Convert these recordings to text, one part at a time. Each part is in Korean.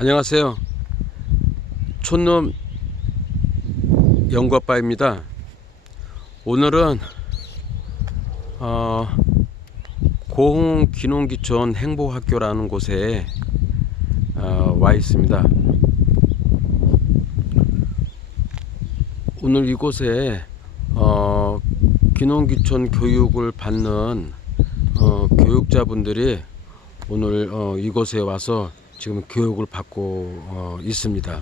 안녕하세요. 촌놈 영과빠입니다. 오늘은 어, 고흥 기농기촌 행복학교라는 곳에 어, 와 있습니다. 오늘 이곳에 어, 기농기촌 교육을 받는 어, 교육자분들이 오늘 어, 이곳에 와서 지금 교육을 받고 어, 있습니다.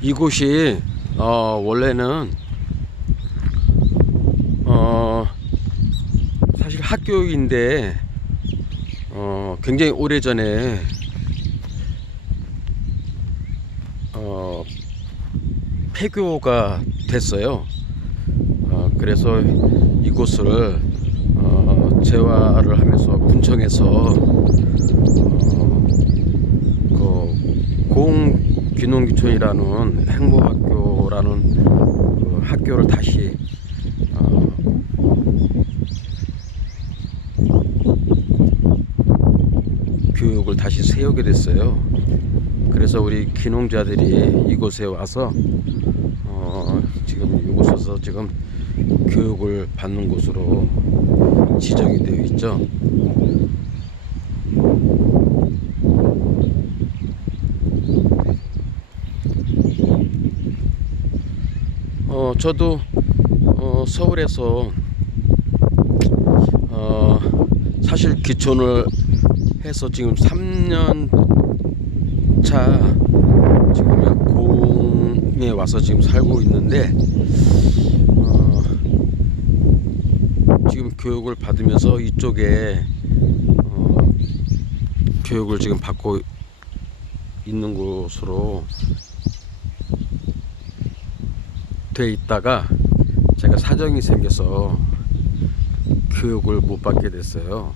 이곳이 어, 원래는 어, 사실 학교인데 어, 굉장히 오래 전에 어, 폐교가 됐어요. 어, 그래서 이곳을 어, 재활을 하면서 군청에서 어, 그 공귀농기촌이라는 행복학교라는 그 학교를 다시 어, 교육을 다시 세우게 됐어요. 그래서 우리 귀농자들이 이곳에 와서 어, 지금 이곳에서 지금 교육을 받는 곳으로 지정이 되어 있죠. 어, 저도 어, 서울에서 어, 사실 기촌을 해서 지금 3년 차 지금 공에 와서 지금 살고 있는데 어, 지금 교육을 받으면서 이쪽에 어, 교육을 지금 받고 있는 곳으로 돼 있다가 제가 사정이 생겨서 교육을 못 받게 됐어요.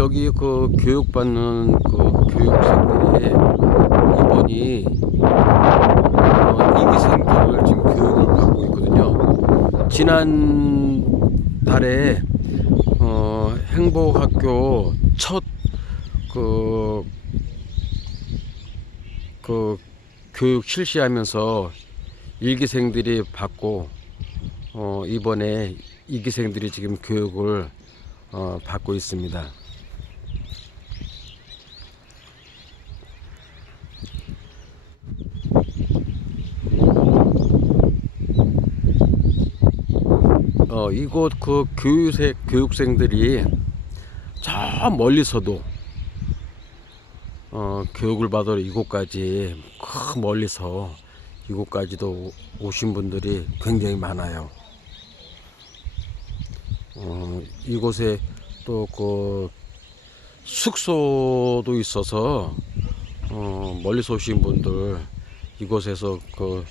여기 그 교육받는 그 교육생들이 이번이 어, 이기생들 지금 교육을 받고 있거든요. 지난 달에 어, 행복학교 첫그 그 교육 실시하면서 일기생들이 받고 어, 이번에 이기생들이 지금 교육을 어, 받고 있습니다. 어, 이곳 그 교육생, 교육생들이 저 멀리서도 어, 교육을 받으러 이곳까지 그 멀리서 이곳까지도 오신 분들이 굉장히 많아요. 어, 이곳에 또 그 숙소도 있어서 어, 멀리서 오신 분들 이곳에서 그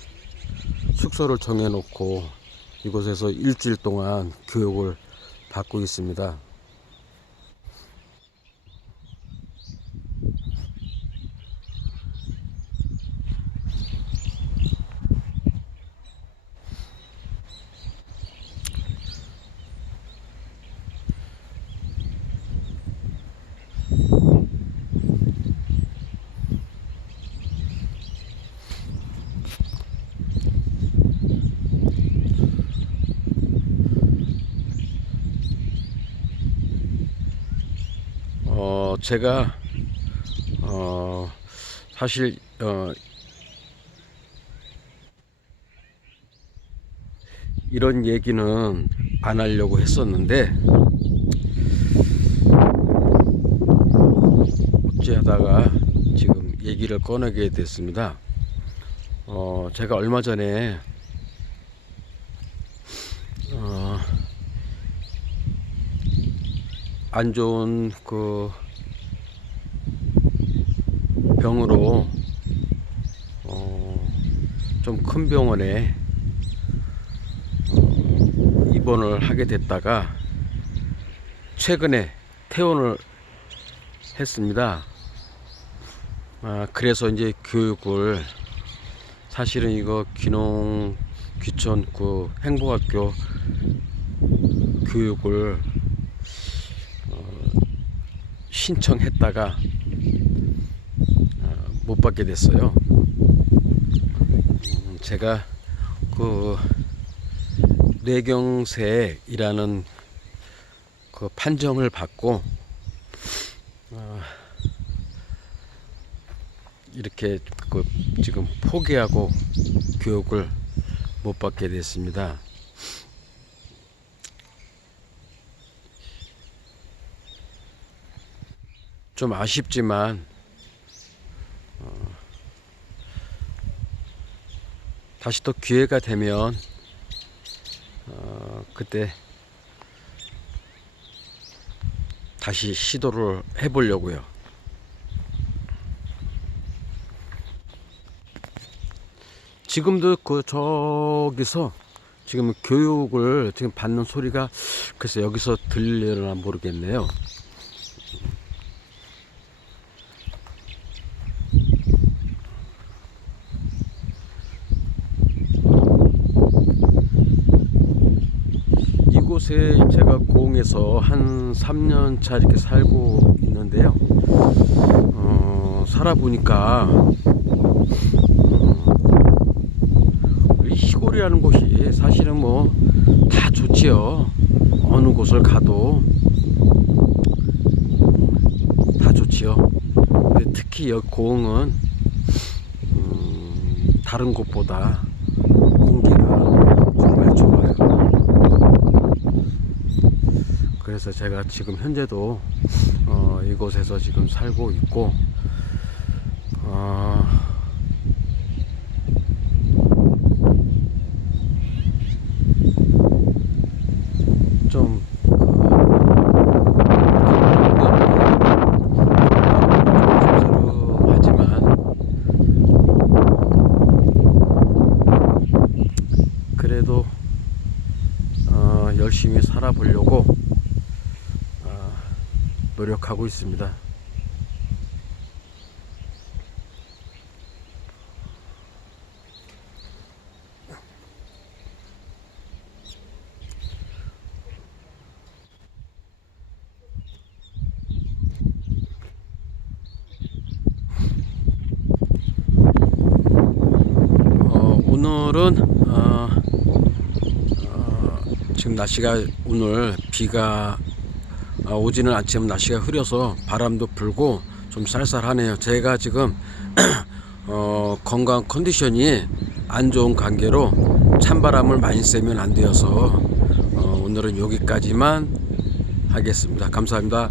숙소를 정해놓고 이곳에서 일주일 동안 교육을 받고 있습니다. 제가 어 사실 어 이런 얘기는 안 하려고 했었는데 어찌하다가 지금 얘기를 꺼내게 됐습니다. 어 제가 얼마 전에 어, 안 좋은 그 병으로 어, 좀 큰 병원에 어, 입원을 하게 됐다가 최근에 퇴원을 했습니다. 아, 그래서 이제 교육을 사실은 이거 귀농 귀천 그 행복학교 교육을 어, 신청했다가 어, 못 받게 됐어요. 음, 제가 그 뇌경색이라는 그 판정을 받고 어, 이렇게 그 지금 포기하고 교육을 못 받게 됐습니다. 좀 아쉽지만 다시 또 기회가 되면 어, 그때 다시 시도를 해보려고요. 지금도 그 저기서 지금 교육을 지금 받는 소리가 글쎄 여기서 들리려나 모르겠네요. 이곳에 제가 고흥에서 한 3년 차 이렇게 살고 있는데요. 어, 살아보니까 이 시골이라는 곳이 사실은 뭐 다 좋지요. 어느 곳을 가도 다 좋지요. 근데 특히 여기 고흥은 음, 다른 곳보다 공기가 정말 좋아요. 그래서 제가 지금 현재도 어, 이곳에서 지금 살고 있고 어, 좀 하지만 그래도 어, 열심히 살아보려고 어, 노력하고 있습니다. 어, 오늘은 어, 어, 지금 날씨가 오늘 비가 아, 오지는 않지만 날씨가 흐려서 바람도 불고 좀 쌀쌀하네요. 제가 지금 어, 건강 컨디션이 안 좋은 관계로 찬바람을 많이 쐬면 안 되어서 어, 오늘은 여기까지만 하겠습니다. 감사합니다.